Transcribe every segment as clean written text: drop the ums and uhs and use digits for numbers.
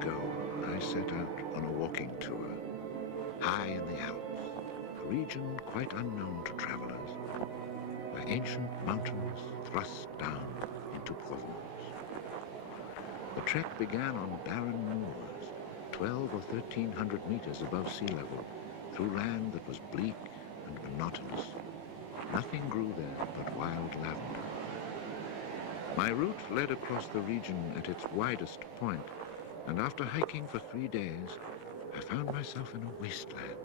ago, I set out on a walking tour, high in the Alps, a region quite unknown to travelers, where ancient mountains thrust down into Provence. The trek began on barren moors, 12 or 1,300 meters above sea level, through land that was bleak and monotonous. Nothing grew there but wild lavender. My route led across the region at its widest point, and after hiking for 3 days, I found myself in a wasteland,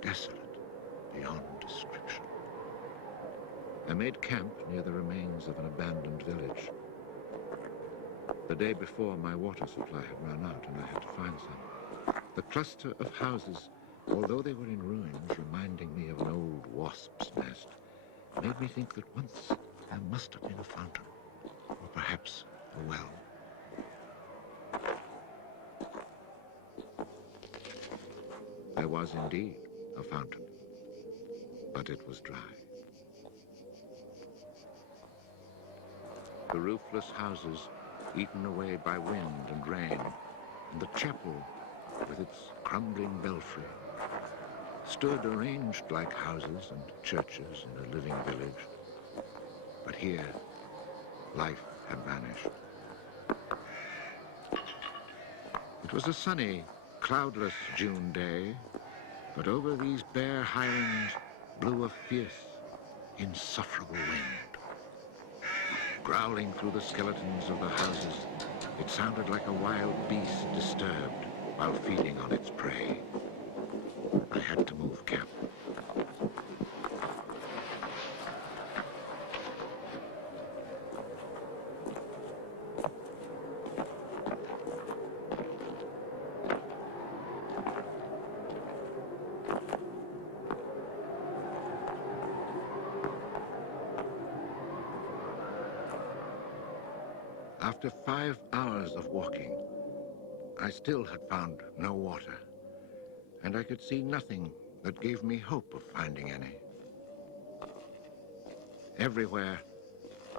desolate beyond description. I made camp near the remains of an abandoned village. The day before, my water supply had run out and I had to find some. The cluster of houses, although they were in ruins, reminding me of an old wasp's nest, made me think that once there must have been a fountain, or perhaps a well. There was indeed a fountain, but it was dry. The roofless houses, eaten away by wind and rain, and the chapel, with its crumbling belfry, stood arranged like houses and churches in a living village. But here, life had vanished. It was a sunny, cloudless June day, but over these bare highlands blew a fierce, insufferable wind. Growling through the skeletons of the houses, it sounded like a wild beast disturbed while feeding on its prey. I had to move camp. After 5 hours of walking, I still had found no water, and I could see nothing that gave me hope of finding any. Everywhere,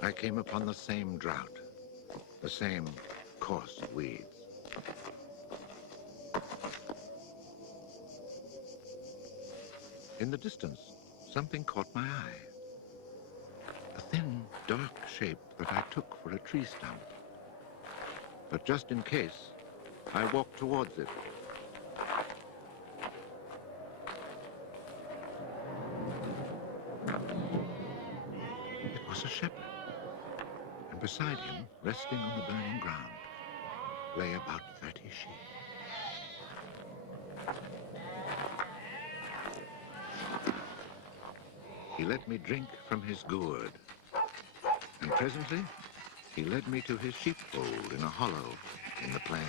I came upon the same drought, the same coarse weeds. In the distance, something caught my eye. A thin, dark shape that I took for a tree stump. But just in case, I walked towards it. It was a shepherd, and beside him, resting on the burning ground, lay about 30 sheep. He let me drink from his gourd, and presently he led me to his sheepfold in a hollow in the plain.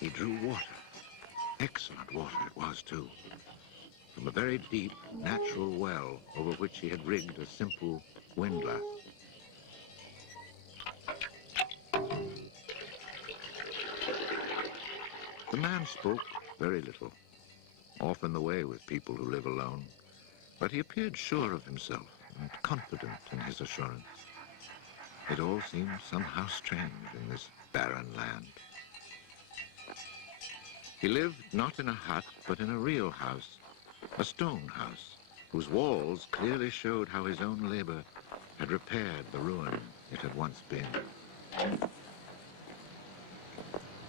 He drew water. Excellent water it was, too, from a very deep, natural well over which he had rigged a simple windlass. The man spoke very little, often the way with people who live alone, but he appeared sure of himself and confident in his assurance. It all seemed somehow strange in this barren land. He lived not in a hut, but in a real house, a stone house, whose walls clearly showed how his own labor had repaired the ruin it had once been.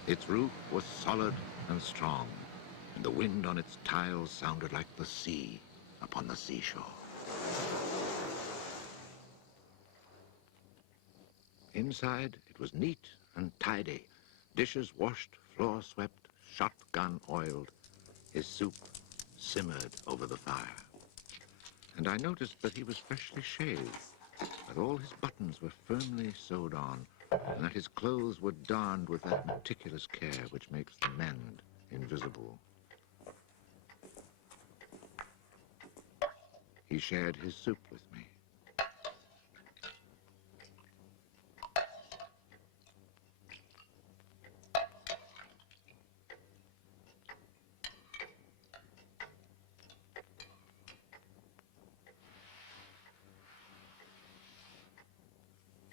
Its roof was solid and strong, and the wind on its tiles sounded like the sea upon the seashore. Inside, it was neat and tidy, dishes washed, floor swept, shotgun oiled. His soup simmered over the fire. And I noticed that he was freshly shaved, that all his buttons were firmly sewed on, and that his clothes were darned with that meticulous care which makes the mend invisible. He shared his soup with me.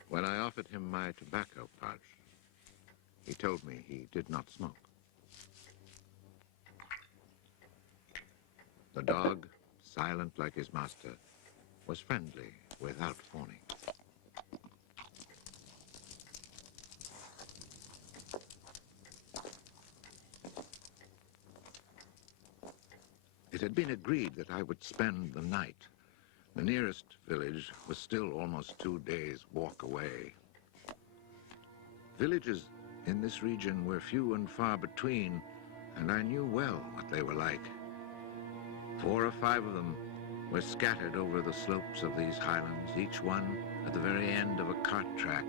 When I offered him my tobacco pouch, He told me he did not smoke. The dog, silent like his master, was friendly without fawning. It had been agreed that I would spend the night. The nearest village was still almost 2 days' walk away. Villages in this region were few and far between, and I knew well what they were like. 4 or 5 of them were scattered over the slopes of these highlands, each one at the very end of a cart track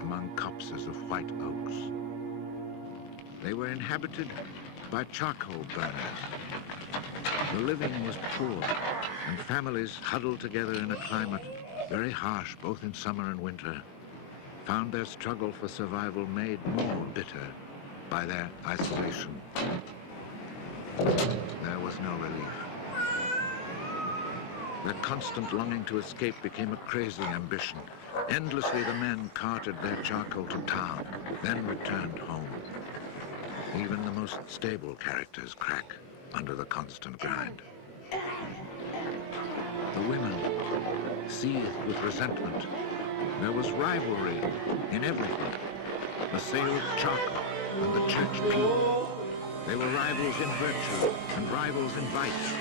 among copses of white oaks. They were inhabited by charcoal burners. The living was poor, and families huddled together in a climate very harsh both in summer and winter found their struggle for survival made more bitter by their isolation. There was no relief. Their constant longing to escape became a crazy ambition. Endlessly the men carted their charcoal to town, then returned home. Even the most stable characters crack under the constant grind. The women seethed with resentment. There was rivalry in everything. The sale of charcoal and the church pew. They were rivals in virtue and rivals in vice.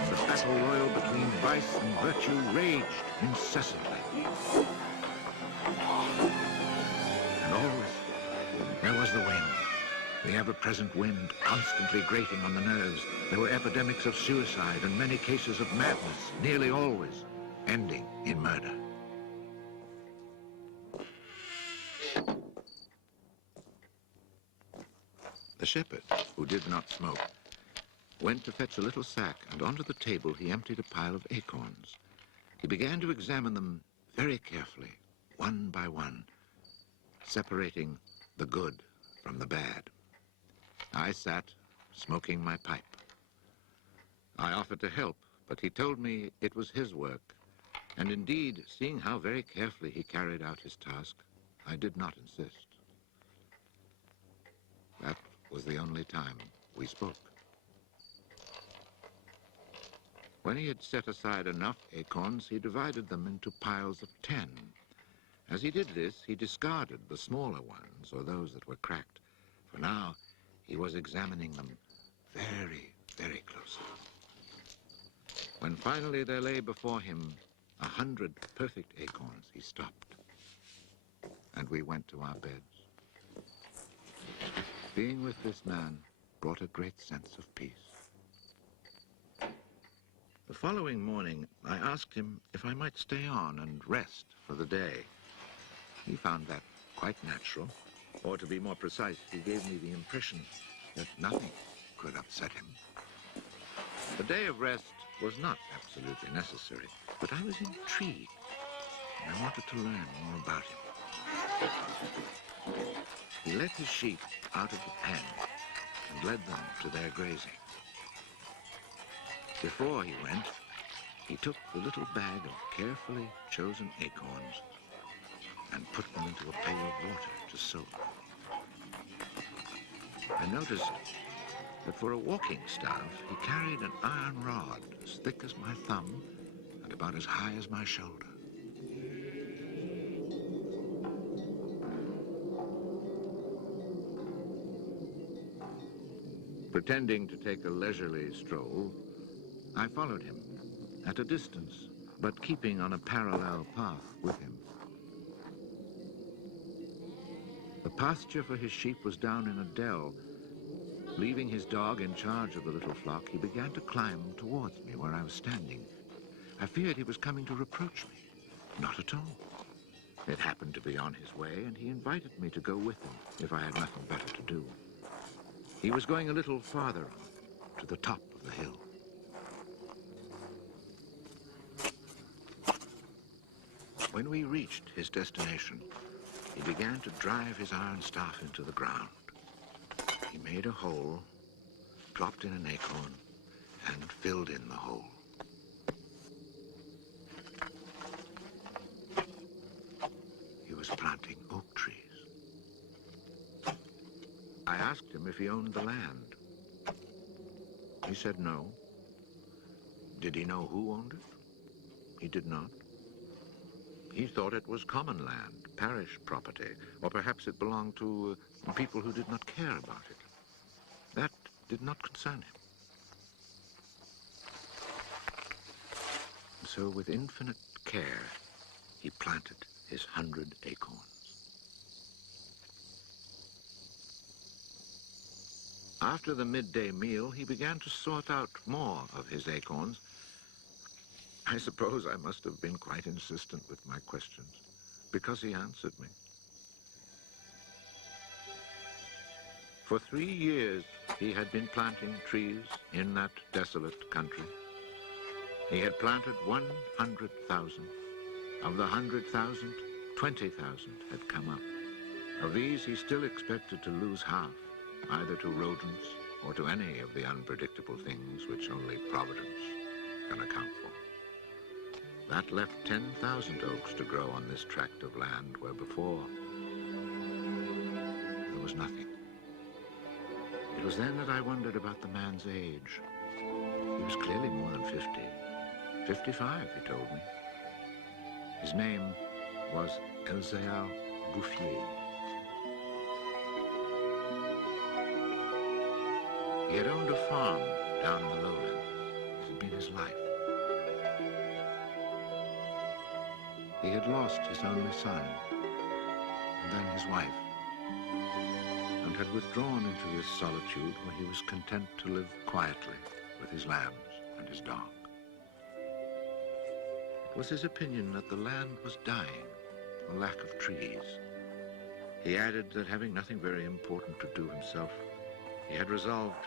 And the battle royal between vice and virtue raged incessantly. And always there was the wind. The ever-present wind constantly grating on the nerves. There were epidemics of suicide and many cases of madness, nearly always ending in murder. The shepherd, who did not smoke, went to fetch a little sack, and onto the table he emptied a pile of acorns. He began to examine them very carefully, one by one, separating the good from the bad. I sat, smoking my pipe. I offered to help, but he told me it was his work, and indeed, seeing how very carefully he carried out his task, I did not insist. That was the only time we spoke. When he had set aside enough acorns, he divided them into piles of 10. As he did this, he discarded the smaller ones, or those that were cracked, for now he was examining them very, very closely. When finally there lay before him 100 perfect acorns, he stopped, and we went to our beds. Being with this man brought a great sense of peace. The following morning, I asked him if I might stay on and rest for the day. He found that quite natural, or to be more precise, he gave me the impression that nothing could upset him. The day of rest was not absolutely necessary, but I was intrigued, and I wanted to learn more about him. He let his sheep out of the pen and led them to their grazing. Before he went, he took the little bag of carefully chosen acorns and put them into a pail of water to soak. I noticed that for a walking staff, he carried an iron rod as thick as my thumb and about as high as my shoulder. Pretending to take a leisurely stroll, I followed him at a distance, but keeping on a parallel path with him. The pasture for his sheep was down in a dell. Leaving his dog in charge of the little flock, he began to climb towards me where I was standing. I feared he was coming to reproach me. Not at all. It happened to be on his way, and he invited me to go with him if I had nothing better to do. He was going a little farther on, to the top of the hill. When we reached his destination, he began to drive his iron staff into the ground. He made a hole, dropped in an acorn, and filled in the hole. He was planting oak trees. asked him if he owned the land. He said no. Did he know who owned it? He did not. He thought it was common land, parish property, or perhaps it belonged to people who did not care about it. That did not concern him. So with infinite care, he planted his 100 acorns. After the midday meal, he began to sort out more of his acorns. I suppose I must have been quite insistent with my questions, because he answered me. For 3 years, he had been planting trees in that desolate country. He had planted 100,000. Of the 100,000, 20,000 had come up. Of these, he still expected to lose half, either to rodents or to any of the unpredictable things which only Providence can account for. That left 10,000 oaks to grow on this tract of land where before there was nothing. It was then that I wondered about the man's age. He was clearly more than 50. 55, he told me. His name was Bouffier. He had owned a farm down in the lowlands. It had been his life. He had lost his only son, and then his wife, and had withdrawn into this solitude where he was content to live quietly with his lambs and his dog. It was his opinion that the land was dying, a lack of trees. He added that having nothing very important to do himself, he had resolved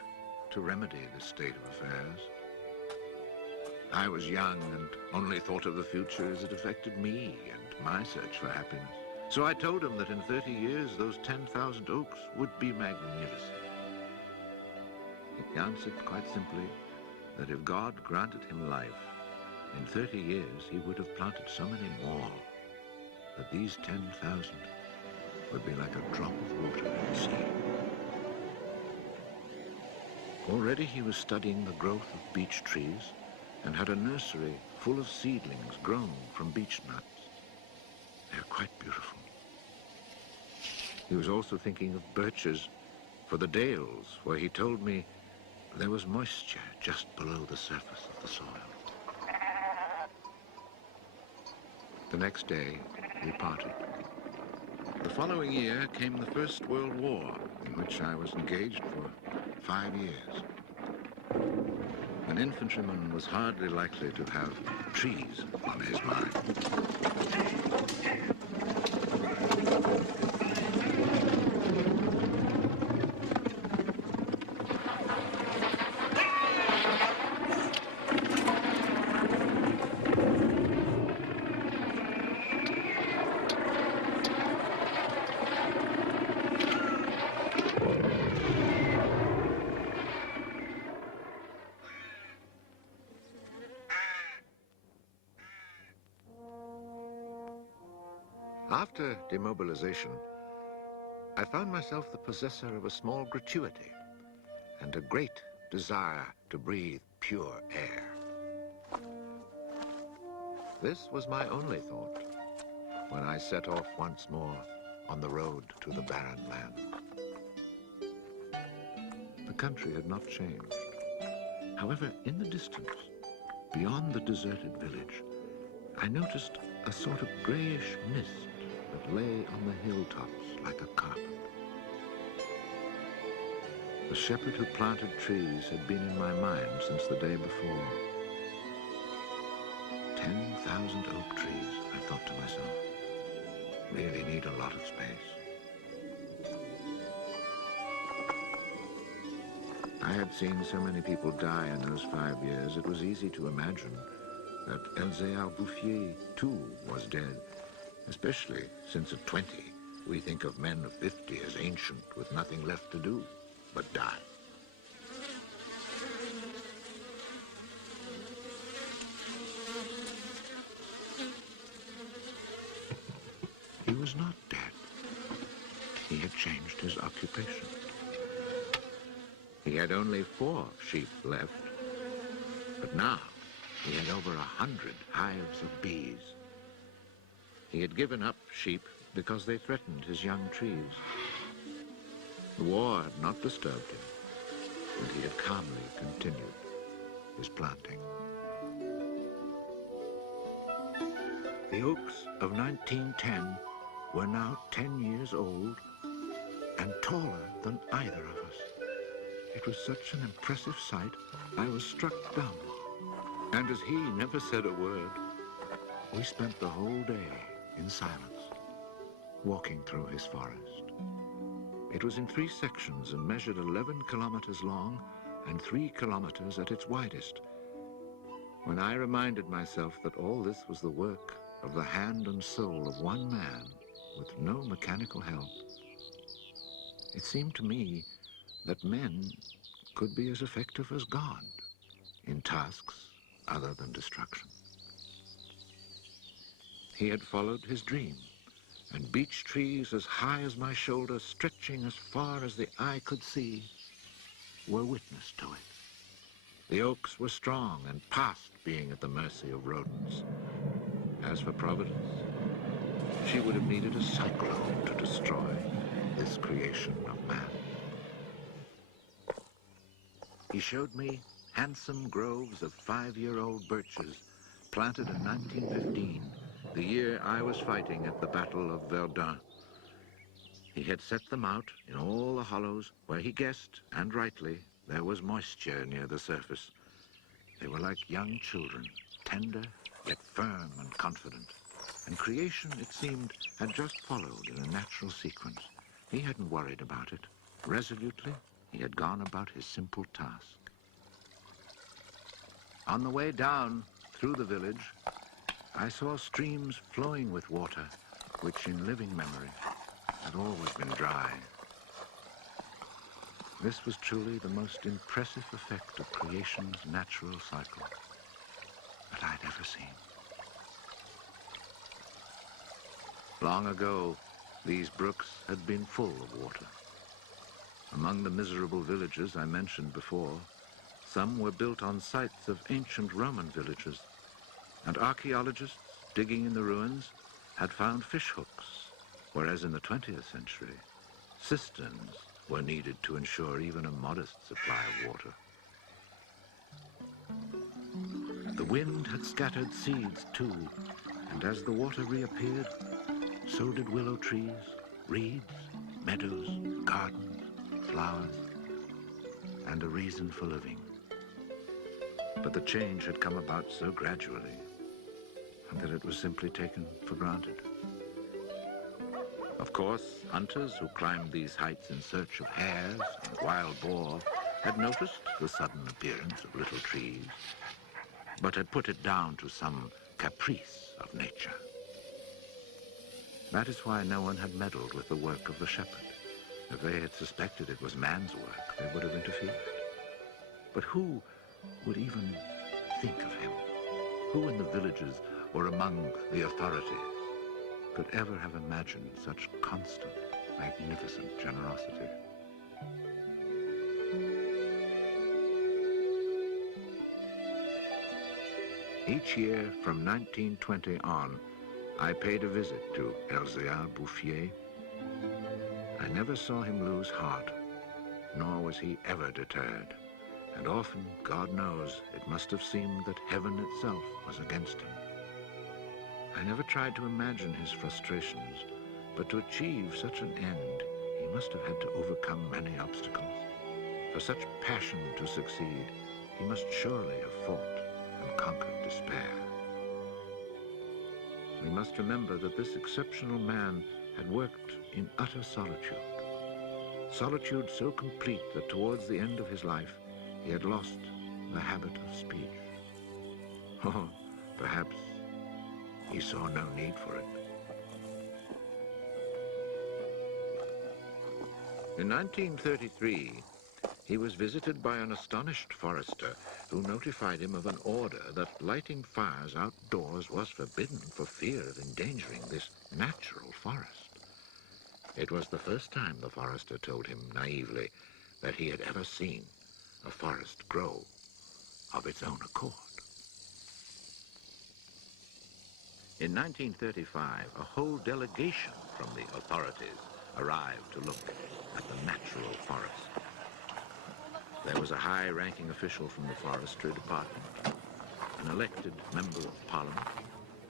to remedy this state of affairs. I was young and only thought of the future as it affected me and my search for happiness. So I told him that in 30 years, those 10,000 oaks would be magnificent. He answered quite simply that if God granted him life, in 30 years he would have planted so many more that these 10,000 would be like a drop of water in the sea. Already he was studying the growth of beech trees and had a nursery full of seedlings grown from beech nuts. They're quite beautiful. He was also thinking of birches for the dales, where he told me there was moisture just below the surface of the soil. The next day, we parted. The following year came the First World War, in which I was engaged for 5 years. An infantryman was hardly likely to have trees on his mind. After demobilization, I found myself the possessor of a small gratuity and a great desire to breathe pure air. This was my only thought when I set off once more on the road to the barren land. The country had not changed. However, in the distance, beyond the deserted village, I noticed a sort of grayish mist that lay on the hilltops like a carpet. The shepherd who planted trees had been in my mind since the day before. 10,000 oak trees, I thought to myself, really need a lot of space. I had seen so many people die in those 5 years, it was easy to imagine that Bouffier too was dead, especially since at 20 we think of men of 50 as ancient with nothing left to do but die. He was not dead. He had changed his occupation. He had only 4 sheep left, but now he had over 100 hives of bees. He had given up sheep because they threatened his young trees. The war had not disturbed him, and he had calmly continued his planting. The oaks of 1910 were now 10 years old and taller than either of us. It was such an impressive sight, I was struck dumb. And as he never said a word, we spent the whole day in silence, walking through his forest. It was in 3 sections and measured 11 kilometers long and 3 kilometers at its widest. When I reminded myself that all this was the work of the hand and soul of one man with no mechanical help, it seemed to me that men could be as effective as God in tasks other than destruction. He had followed his dream, and beech trees as high as my shoulder, stretching as far as the eye could see, were witness to it. The oaks were strong and past being at the mercy of rodents. As for Providence, she would have needed a cyclone to destroy this creation of man. He showed me handsome groves of 5-year-old birches planted in 1915, the year I was fighting at the Battle of Verdun. He had set them out in all the hollows where he guessed, and rightly, there was moisture near the surface. They were like young children, tender yet firm and confident. And creation, it seemed, had just followed in a natural sequence. He hadn't worried about it. Resolutely, he had gone about his simple task. On the way down through the village, I saw streams flowing with water, which in living memory had always been dry. This was truly the most impressive effect of creation's natural cycle that I'd ever seen. Long ago, these brooks had been full of water. Among the miserable villages I mentioned before, some were built on sites of ancient Roman villages, and archaeologists digging in the ruins had found fish hooks, whereas in the 20th century, cisterns were needed to ensure even a modest supply of water. The wind had scattered seeds too, and as the water reappeared, so did willow trees, reeds, meadows, gardens, flowers, and a reason for living. But the change had come about so gradually, and that it was simply taken for granted. Of course, hunters who climbed these heights in search of hares and wild boar had noticed the sudden appearance of little trees, but had put it down to some caprice of nature. That is why no one had meddled with the work of the shepherd. If they had suspected it was man's work, they would have interfered. But who would even think of him? Who in the villages or among the authorities could ever have imagined such constant, magnificent generosity? Each year from 1920 on, I paid a visit to Elzéar Bouffier. I never saw him lose heart, nor was he ever deterred. And often, God knows, it must have seemed that heaven itself was against him. I never tried to imagine his frustrations, but to achieve such an end, he must have had to overcome many obstacles. For such passion to succeed, he must surely have fought and conquered despair. We must remember that this exceptional man had worked in utter solitude. Solitude so complete that towards the end of his life, he had lost the habit of speech. Oh, perhaps he saw no need for it. In 1933, he was visited by an astonished forester who notified him of an order that lighting fires outdoors was forbidden for fear of endangering this natural forest. It was the first time, the forester told him naively, that he had ever seen a forest grow of its own accord. In 1935, a whole delegation from the authorities arrived to look at the natural forest. There was a high-ranking official from the forestry department, an elected member of parliament,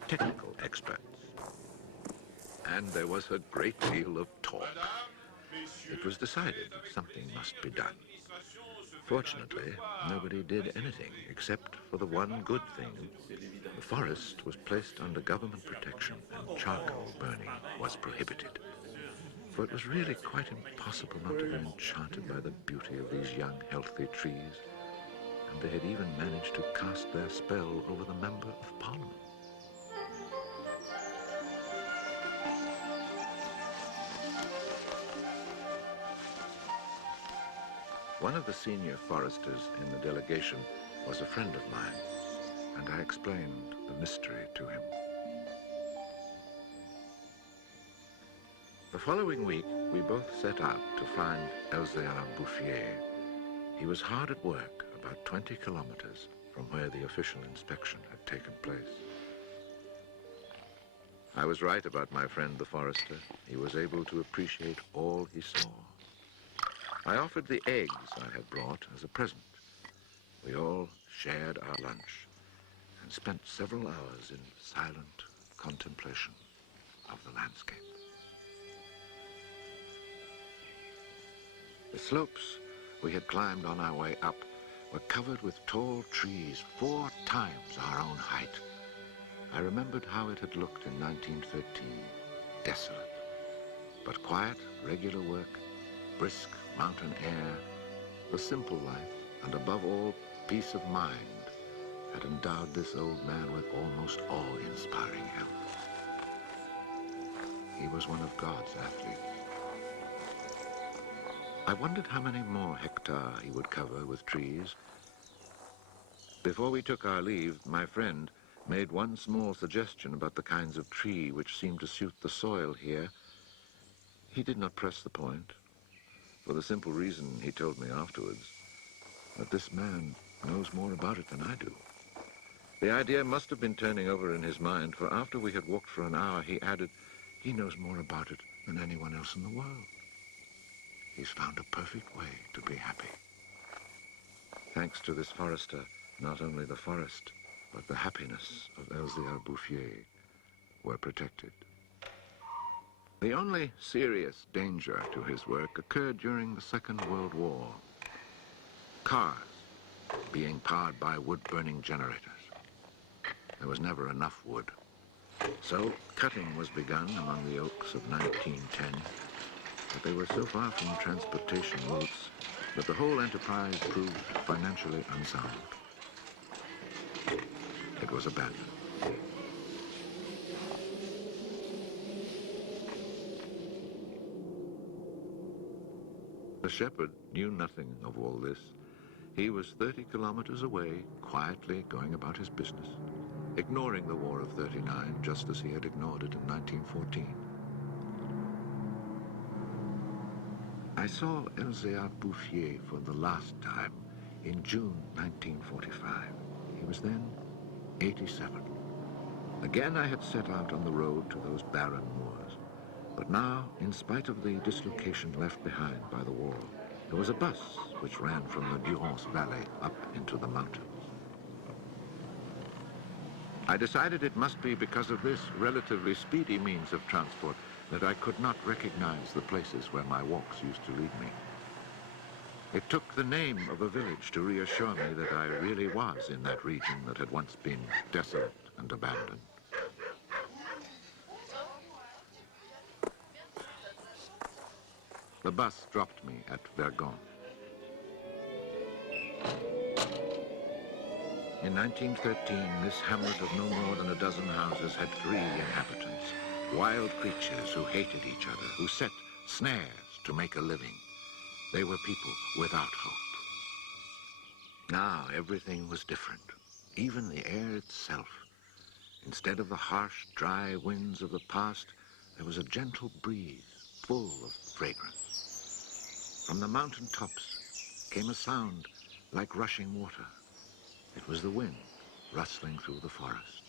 technical experts, and there was a great deal of talk. It was decided something must be done. Fortunately, nobody did anything except for the one good thing. The forest was placed under government protection and charcoal burning was prohibited. For it was really quite impossible not to be enchanted by the beauty of these young, healthy trees. And they had even managed to cast their spell over the Member of Parliament. One of the senior foresters in the delegation was a friend of mine, and I explained the mystery to him. The following week, we both set out to find Elzéar Bouffier. He was hard at work about 20 kilometers from where the official inspection had taken place. I was right about my friend the forester. He was able to appreciate all he saw. I offered the eggs I had brought as a present. We all shared our lunch and spent several hours in silent contemplation of the landscape. The slopes we had climbed on our way up were covered with tall trees 4 times our own height. I remembered how it had looked in 1913, desolate, but quiet, regular work, brisk mountain air, the simple life, and above all, peace of mind, had endowed this old man with almost awe-inspiring health. He was one of God's athletes. I wondered how many more hectares he would cover with trees. Before we took our leave, my friend made one small suggestion about the kinds of tree which seemed to suit the soil here. He did not press the point, for the simple reason, he told me afterwards, that this man knows more about it than I do. The idea must have been turning over in his mind, for after we had walked for an hour, he added, he knows more about it than anyone else in the world. He's found a perfect way to be happy. Thanks to this forester, not only the forest, but the happiness of Elzéar Bouffier were protected. The only serious danger to his work occurred during the Second World War. Cars being powered by wood-burning generators. There was never enough wood. So cutting was begun among the oaks of 1910, but they were so far from transportation routes that the whole enterprise proved financially unsound. It was abandoned. The shepherd knew nothing of all this. He was 30 kilometers away, quietly going about his business, ignoring the War of '39 just as he had ignored it in 1914. I saw Elzéar Bouffier for the last time in June 1945. He was then 87. Again I had set out on the road to those barren moors. But now, in spite of the dislocation left behind by the war, there was a bus which ran from the Durance Valley up into the mountains. I decided it must be because of this relatively speedy means of transport that I could not recognize the places where my walks used to lead me. It took the name of a village to reassure me that I really was in that region that had once been desolate and abandoned. The bus dropped me at Vergon. In 1913, this hamlet of no more than a dozen houses had 3 inhabitants, wild creatures who hated each other, who set snares to make a living. They were people without hope. Now everything was different, even the air itself. Instead of the harsh, dry winds of the past, there was a gentle breeze full of fragrance. From the mountain tops came a sound like rushing water. It was the wind rustling through the forest.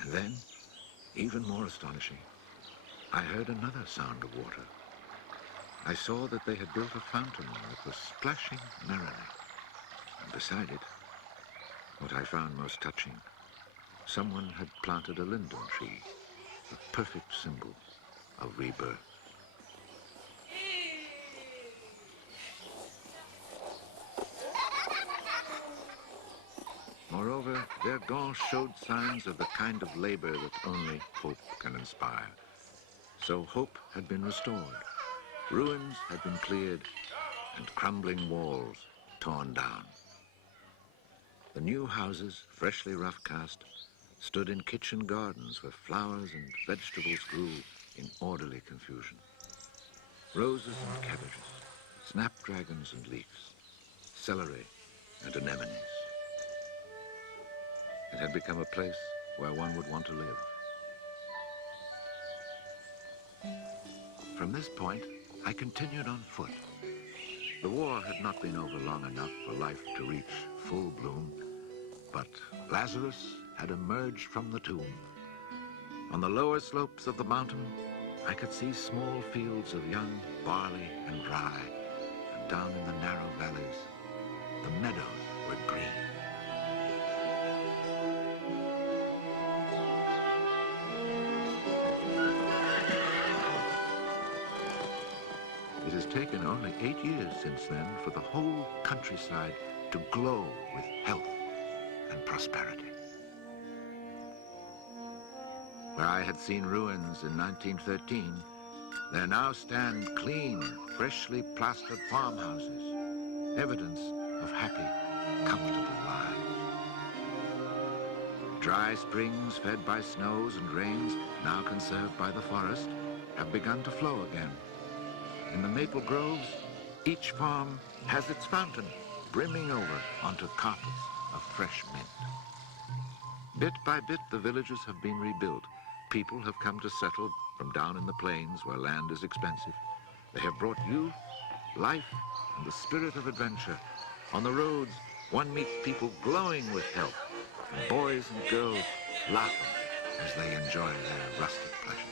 And then, even more astonishing, I heard another sound of water. I saw that they had built a fountain that was splashing merrily. And beside it, what I found most touching, someone had planted a linden tree, a perfect symbol of rebirth. Moreover, their dons showed signs of the kind of labor that only hope can inspire. So hope had been restored, ruins had been cleared, and crumbling walls torn down. The new houses, freshly rough-cast, stood in kitchen gardens where flowers and vegetables grew in orderly confusion. Roses and cabbages, snapdragons and leeks, celery and anemones. It had become a place where one would want to live. From this point, I continued on foot. The war had not been over long enough for life to reach full bloom, but Lazarus had emerged from the tomb. On the lower slopes of the mountain, I could see small fields of young barley and rye, and down in the narrow valleys, the meadows were green. It has taken only 8 years since then for the whole countryside to glow with health and prosperity. Where I had seen ruins in 1913, there now stand clean, freshly plastered farmhouses, evidence of happy, comfortable lives. Dry springs fed by snows and rains, now conserved by the forest, have begun to flow again. In the maple groves, each farm has its fountain brimming over onto carpets of fresh mint. Bit by bit, the villages have been rebuilt. People have come to settle from down in the plains where land is expensive. They have brought youth, life, and the spirit of adventure. On the roads, one meets people glowing with health, and boys and girls laughing as they enjoy their rustic pleasures.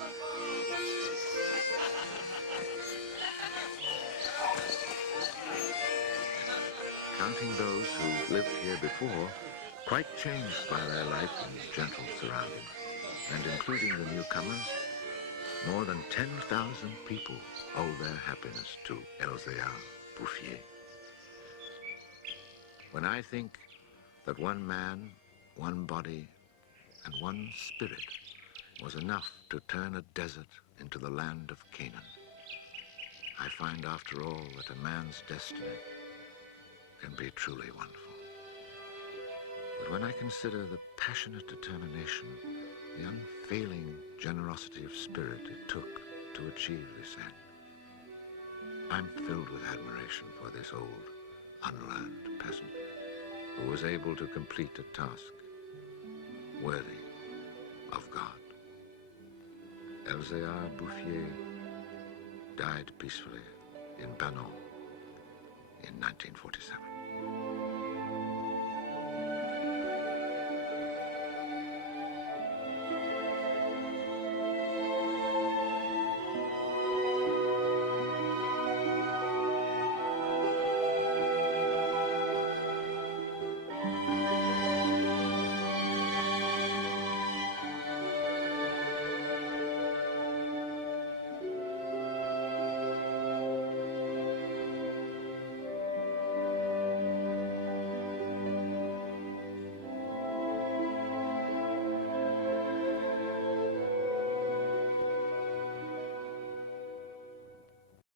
Counting those who lived here before, quite changed by their life in gentle surroundings, and including the newcomers, more than 10,000 people owe their happiness to Elzéar Bouffier. When I think that one man, one body, and one spirit was enough to turn a desert into the land of Canaan, I find after all that a man's destiny can be truly wonderful. But when I consider the passionate determination, the unfailing generosity of spirit it took to achieve this end, I'm filled with admiration for this old, unlearned peasant who was able to complete a task worthy of God. Elzéar Bouffier died peacefully in Canaan in 1947.